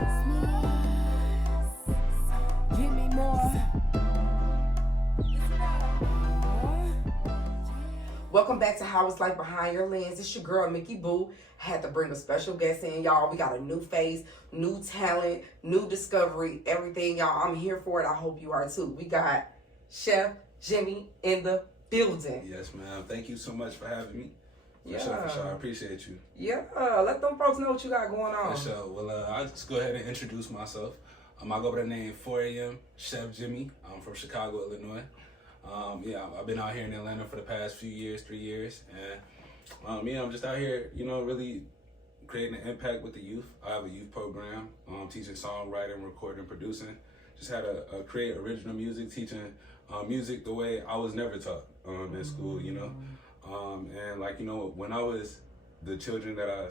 Give me more. Welcome back to How It's Like Behind Your Lens. It's your girl, Mickey Boo. Had to bring a special guest in, y'all. We got a new face, new talent, new discovery, everything, y'all. I'm here for it. I hope you are too. We got Chef Jimmy in the building. Yes, ma'am. Thank you so much for having me. For Yeah. sure. I appreciate you. Yeah, let them folks know what you got going on. For sure. Well, I'll just go ahead and introduce myself. I go by the name 4 a.m. Chef Jimmy. I'm from Chicago, Illinois. I've been out here in Atlanta for the past 3 years, and I'm just out here, really creating an impact with the youth. I have a youth program, teaching songwriting, recording, producing. Just had to create original music, teaching music the way I was never taught in school, when I was the children that I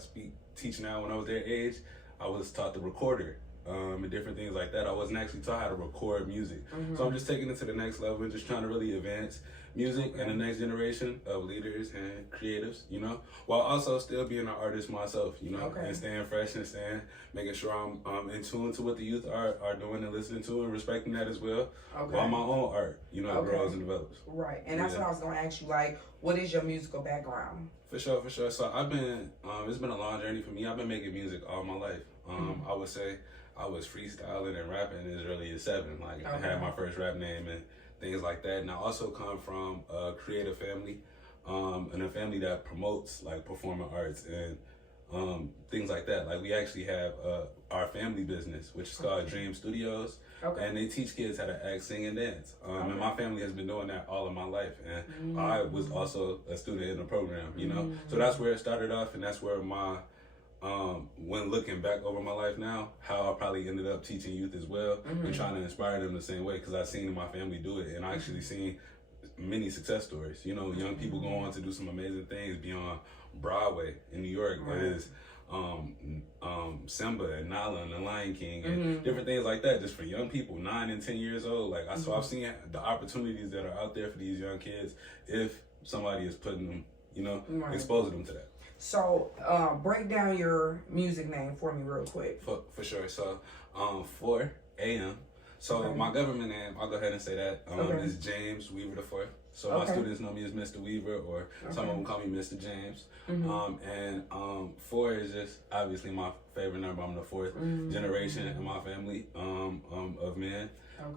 teach now, when I was their age, I was taught the recorder. And different things like that. I wasn't actually taught how to record music. So I'm just taking it to the next level and just trying to really advance music and the next generation of leaders and creatives, while also still being an artist myself, and staying fresh and making sure I'm in tune to what the youth are doing and listening to and respecting that as well, while my own art, grows and develops. Right, and that's what I was going to ask you, like, what is your musical background? For sure. So I've been, it's been a long journey for me. I've been making music all my life. I would say I was freestyling and rapping as early as 7. I had my first rap name and things like that. And I also come from a creative family, and a family that promotes performing arts and things like that. We actually have our family business, which is called Dream Studios, and they teach kids how to act, sing, and dance. And my family has been doing that all of my life, and I was also a student in the program. So that's where it started off, and that's where my when looking back over my life now, how I probably ended up teaching youth as well and trying to inspire them the same way, because I've seen my family do it, and I actually seen many success stories. Young people go on to do some amazing things beyond Broadway in New York, whether it's Simba and Nala and The Lion King and different things like that, just for young people 9 and 10 years old. So I've seen the opportunities that are out there for these young kids if somebody is putting them, exposing them to that. So, break down your music name for me real quick. For sure. So, 4 a.m. So, my government name, I'll go ahead and say that, is James Weaver the Fourth. So, my students know me as Mr. Weaver, or some of them call me Mr. James. And 4 is just obviously my favorite number. I'm the 4th generation in my family of men.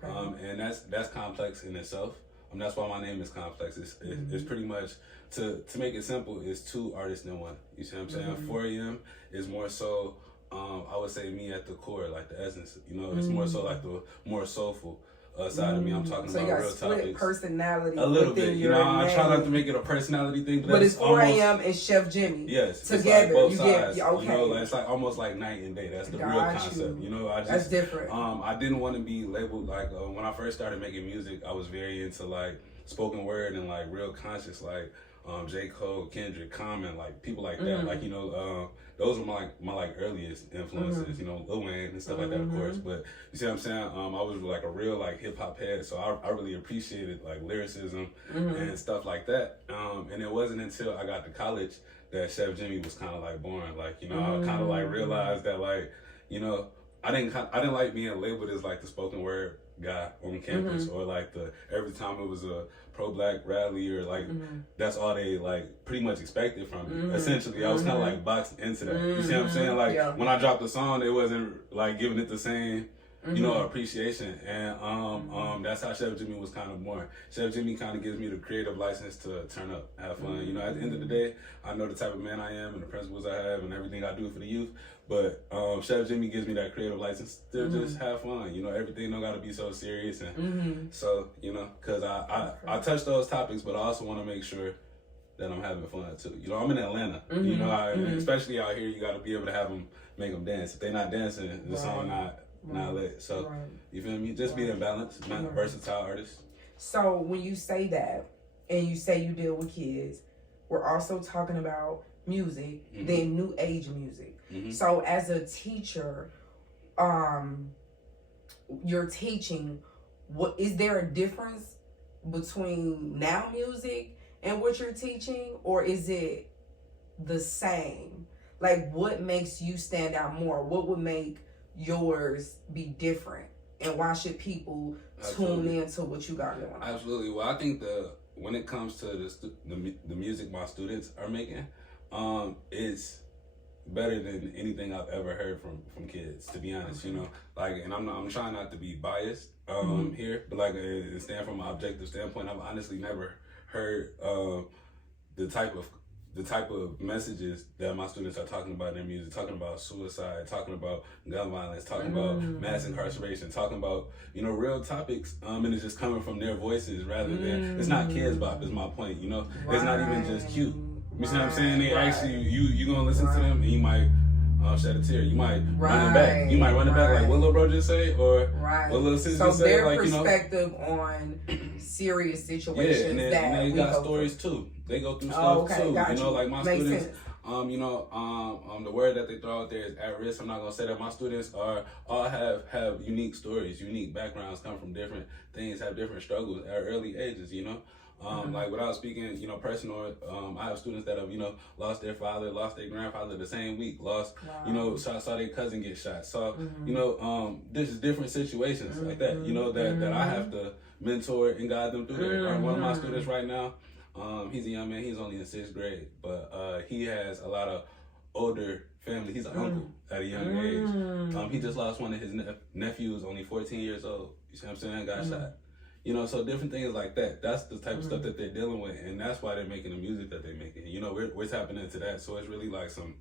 And that's complex in itself. That's why my name is complex. It's pretty much, to make it simple, it's 2 artists in one. You see what I'm saying? 4 a.m. is more so, I would say, me at the core, the essence. It's more so the more soulful side of me. I'm talking about real topics. Personality. A little bit. I try not to make it a personality thing, but it's 4 a.m. and Chef Jimmy. Yes. Together, it's both sides. Okay. It's almost like night and day. That's the real concept. That's different. I didn't want to be labeled when I first started making music. I was very into spoken word and real conscious, J. Cole, Kendrick, Common, people like that. Those were my earliest influences, Lil Wayne and stuff like that, of course. But you see what I'm saying? I was a real hip hop head, so I really appreciated lyricism and stuff like that. And it wasn't until I got to college that Chef Jimmy was kind of born. I kind of realized that I didn't like being labeled as the spoken word guy on campus, or every time it was a pro-black rally, or that's all they pretty much expected from me. Essentially, I was kind of boxed into that. You see what I'm saying? When I dropped the song, they wasn't giving it the same appreciation, and that's how Chef Jimmy was kind of born. Chef Jimmy kind of gives me the creative license to turn up, have fun. At the end of the day, I know the type of man I am and the principles I have and everything I do for the youth. But Chef Jimmy gives me that creative license to just have fun. Everything don't got to be so serious, and so because I touch those topics, but I also want to make sure that I'm having fun too. I'm in Atlanta. Especially out here, you got to be able to have them, make them dance. If they're not dancing, the song not lit. So you feel me? Just being balanced, versatile artist. So when you say that, and you say you deal with kids, we're also talking about music, then new age music. So as a teacher, you're teaching. What is there a difference between now music and what you're teaching, or is it the same? What makes you stand out more? What would make yours be different? And why should people tune into what you got going on? Absolutely. Well, I think when it comes to the music my students are making, it's better than anything I've ever heard from kids, to be honest. You know, like, and I'm trying not to be biased here, but like, stand from an objective standpoint, I've honestly never heard the type of messages that my students are talking about in their music, talking about suicide, talking about gun violence, talking about mass incarceration, talking about, you know, real topics, and it's just coming from their voices rather than, it's not kids bop is my point, you know, it's not even just cute. You see what I'm saying? They actually, you gonna listen to them and you might shed a tear. You might run it back. You might run it back like what little bro just say, or what little sis just say. So their like, perspective on serious situations. And they got stories too. They go through stuff too. You know, like my students. You know, the word that they throw out there is at risk. I'm not gonna say that. My students all have unique stories, unique backgrounds, come from different things, have different struggles at early ages. You know. Like without speaking, you know, personal, I have students that have, you know, lost their father, lost their grandfather the same week, you know, saw their cousin get shot, you know, there's just different situations like that, you know, that I have to mentor and guide them through there. One of my students right now, he's a young man, he's only in 6th grade, but he has a lot of older family. He's an uncle at a young age. He just lost one of his nephews, only 14 years old. You see what I'm saying? Got shot. You know, so different things like that. That's the type of stuff that they're dealing with, and that's why they're making the music that they're making. You know, we're tapping into that, so it's really like some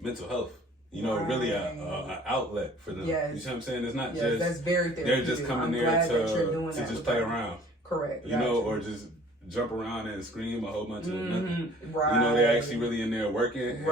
mental health. You know, really a outlet for them. Yes. You see what I'm saying? It's not just that's very they're just coming there to just play around. Correct. You know, or just jump around and scream a whole bunch of nothing. Right. You know, they're actually really in there working and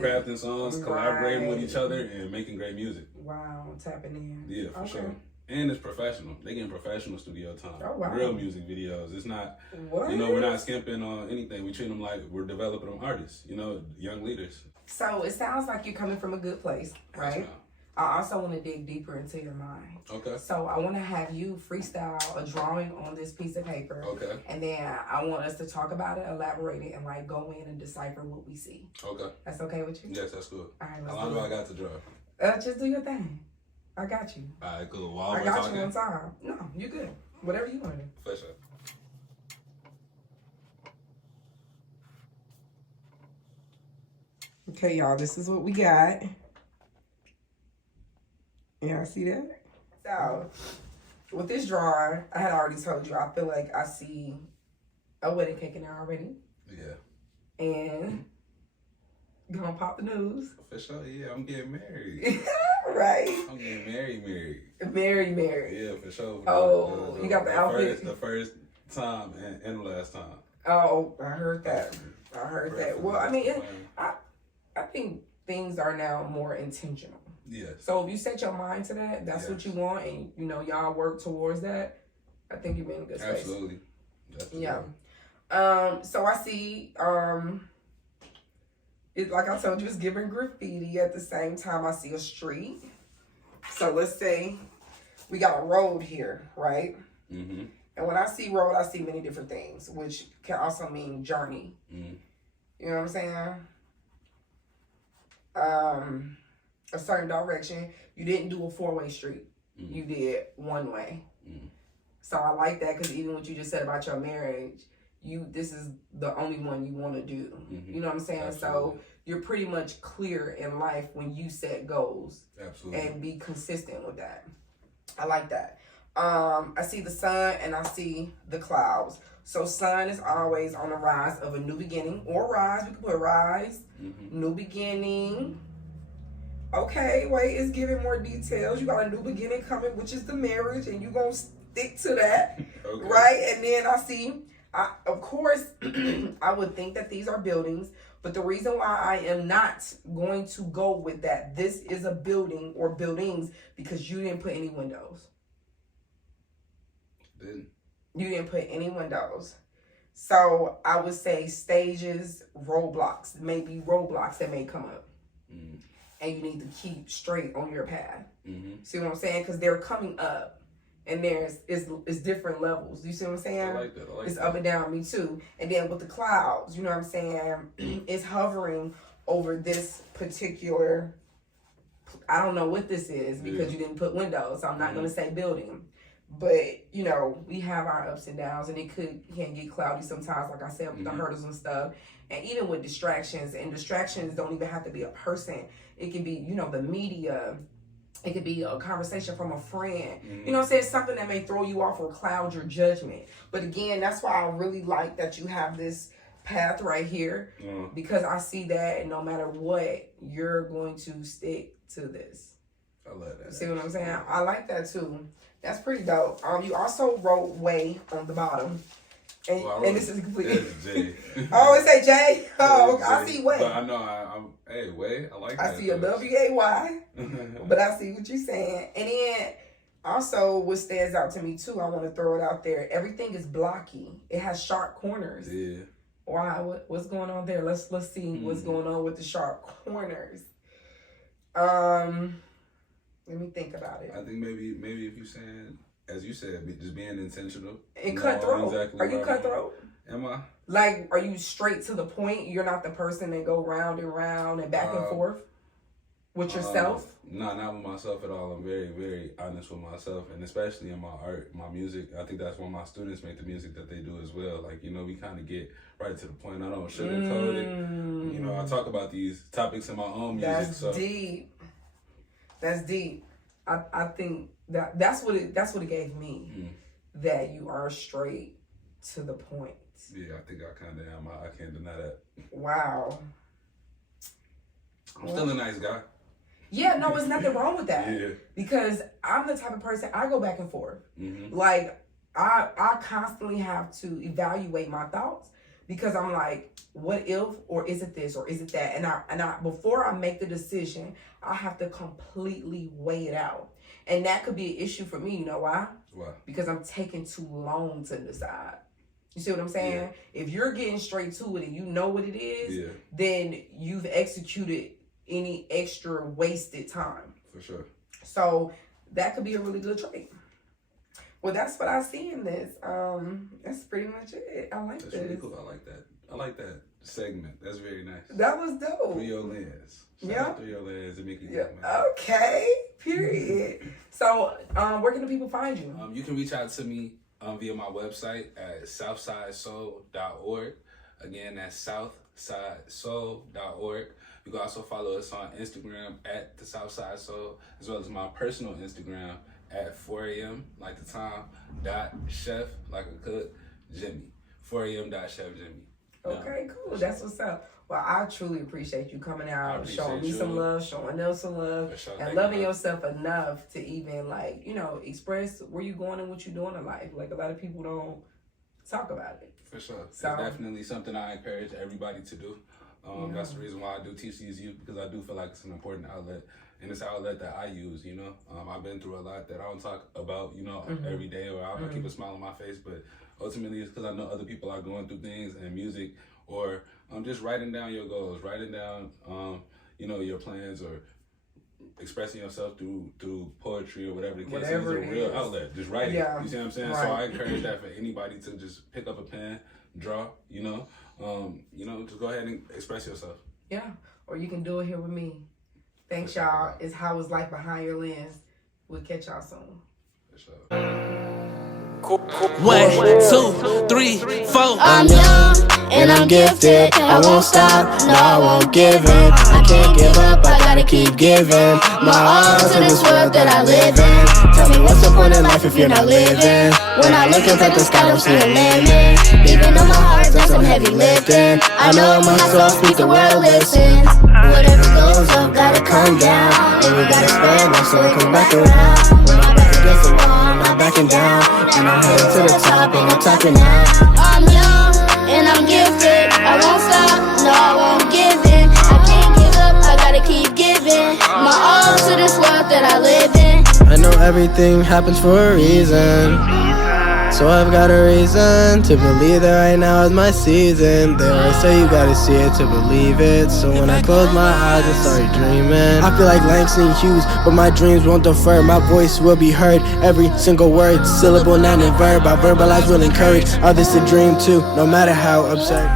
crafting songs, collaborating with each other, and making great music. Wow, tapping in. Yeah, for sure. And it's professional. They getting professional studio time. Oh, wow. Real music videos. It's not, you know, we're not skimping on anything. We treat them like we're developing them artists, you know, young leaders. So it sounds like you're coming from a good place, right? I also want to dig deeper into your mind. Okay. So I want to have you freestyle a drawing on this piece of paper. Okay. And then I want us to talk about it, elaborate it, and like go in and decipher what we see. Okay. That's okay with you? Yes, that's good. All right, how long do I got to draw? Just do your thing. I got you. All right, cool. While I got you on time. No, you good. Whatever you want to do. For sure. Okay, y'all, this is what we got. Y'all see that? So, with this drawing, I had already told you, I feel like I see a wedding cake in there already. Yeah. And gonna pop the news. For sure, yeah, I'm getting married. Right. I'm getting married. Married. Yeah, for sure. You got the outfit. The first time and the last time. Oh, I heard that. Well, I mean, I think things are now more intentional. Yeah. So if you set your mind to that, that's what you want, and you know y'all work towards that, I think you're in a good space. Absolutely. Yeah. So I see. It's like I told you, it's giving graffiti. At the same time, I see a street. So let's say we got a road here, right? Mm-hmm. And when I see road, I see many different things, which can also mean journey. Mm-hmm. You know what I'm saying? A certain direction. You didn't do a 4-way street. Mm-hmm. You did 1 way. Mm-hmm. So I like that because even what you just said about your marriage, this is the only one you want to do. Mm-hmm. You know what I'm saying? Absolutely. So you're pretty much clear in life when you set goals. Absolutely. And be consistent with that. I like that. I see the sun and I see the clouds. So sun is always on the rise of a new beginning, or rise. We can put rise, new beginning. Okay, wait, it's giving more details. You got a new beginning coming, which is the marriage, and you're going to stick to that, right? And then I see, of course, I would think that these are buildings, but the reason why I am not going to go with that, this is a building or buildings, because you didn't put any windows. You didn't put any windows. So I would say stages, roadblocks, maybe roadblocks that may come up. Mm-hmm. And you need to keep straight on your path. Mm-hmm. See what I'm saying? Because they're coming up, and it's different levels. You see what I'm saying? I like that. It's up and down, me too. And then with the clouds, you know what I'm saying? It's hovering over this particular I don't know what this is because you didn't put windows, so I'm not going to say building. But, you know, we have our ups and downs, and it can get cloudy sometimes, like I said, with the hurdles and stuff. And even with distractions, and distractions don't even have to be a person. It can be, you know, the media. It could be a conversation from a friend. You know what I'm saying? Something that may throw you off or cloud your judgment. But again, that's why I really like that you have this path right here, because I see that, and no matter what, you're going to stick to this. I love that. See what I'm saying? I like that too. That's pretty dope. You also wrote "Way" on the bottom, and this is completely. J. Oh, it say J. Oh, I see "Way." But I know I'm. Hey, Way. I like that. I see a W-A-Y, but I see what you're saying. And then also, what stands out to me too, I want to throw it out there. Everything is blocky. It has sharp corners. Yeah. Why? What's going on there? Let's see what's going on with the sharp corners. Let me think about it. I think maybe if you're saying, as you said, just being intentional. And cutthroat. Exactly. Are you cutthroat? Am I? Like, are you straight to the point? You're not the person that go round and round and back and forth with yourself? No, not with myself at all. I'm very, very honest with myself, and especially in my art, my music. I think that's why my students make the music that they do as well. Like, you know, we kind of get right to the point. I don't sugarcoat it. You know, I talk about these topics in my own music. That's deep. That's deep. I think that's what it gave me. That you are straight to the point. Yeah, I think I kind of am. I can't deny that. Wow. I'm still a nice guy. Yeah, no, there's nothing wrong with that. Yeah. Because I'm the type of person, I go back and forth. Like, I constantly have to evaluate my thoughts, because I'm like, what if, or is it this, or is it that? And I before I make the decision, I have to completely weigh it out. And that could be an issue for me. You know why? Why? Because I'm taking too long to decide. You see what I'm saying? Yeah. If you're getting straight to it and you know what it is, then you've executed any extra wasted time. For sure. So that could be a really good trait. Well, that's what I see in this. That's pretty much it. I like this. That's really cool. I like that. I like that segment. That's very nice. That was dope. Through your lens. Shout out Through Your Lens and Mickey. Yeah. Okay. Period. So, where can the people find you? You can reach out to me via my website at southsidesoul.org. Again, that's southsidesoul.org. You can also follow us on Instagram at the Southside Soul, as well as my personal Instagram at 4am, like the time, .chef, like a cook, Jimmy. 4am.chef Jimmy. Okay, cool. That's what's up. Well, I truly appreciate you coming out, showing me some love, showing them some love, and loving yourself enough to even, like, you know, express where you're going and what you're doing in life. Like, a lot of people don't talk about it. For sure. So, it's definitely something I encourage everybody to do. That's the reason why I do teach these youth, because I do feel like it's an important outlet, and it's an outlet that I use, you know. I've been through a lot that I don't talk about, you know, every day, or I keep a smile on my face, but ultimately it's because I know other people are going through things, and music, or just writing down your goals, writing down, you know, your plans, or expressing yourself through poetry or whatever the case is, a real outlet. Just writing. Yeah. You see what I'm saying? Right. So I encourage that for anybody to just pick up a pen, draw, you know, just go ahead and express yourself. Yeah. Or you can do it here with me. Thanks, y'all. It's How It's Like Behind Your Lens. We'll catch y'all soon. For sure. 1, 2, 3, 4. I'm young and I'm gifted. I won't stop, no, I won't give in. I can't give up, I gotta keep giving my all to this world that I live in. Tell me what's the point in life if you're not living? When I look up at the sky, don't see a limit. Even though my heart does some heavy lifting, I know when my soul speaks, the world listens. Whatever goes up, gotta come down, and we gotta stand up so it comes back around. When my back against the wall, I'm not backing down, and I'm headed to the top, and I'm talking now. I'm young and I'm gifted. I won't stop, no, I won't give in. I can't give up, I gotta keep giving my all to this world that I live in. I know everything happens for a reason, so I've got a reason to believe that right now is my season. They always say you gotta see it to believe it, so when I close my eyes and start dreaming, I feel like Langston Hughes, but my dreams won't defer. My voice will be heard, every single word, syllable, noun, and verb. I verbalize will encourage others to dream too, no matter how absurd.